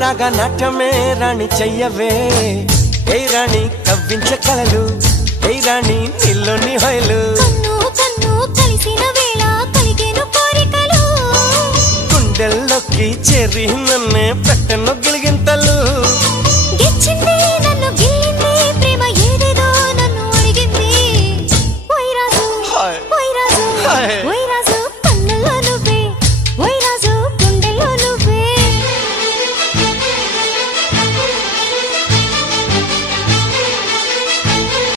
రాగా నాట్యమే రాణి చెయ్యవే ఏ రాణి కవ్వించ కలలు ఏ రాణి నీలోని హొయలు కన్ను కన్ను కలిసిన వేళ కలిగేను కోరికలు గుండెల్లోకి చేరి నన్నే పెట్టెను గిలిగింతలు గిచ్చింది నన్ను గిల్లింది ప్రేమ ఏదేదో నన్ను అడిగింది ఓయ్ రాజు ఓయ్ రాజు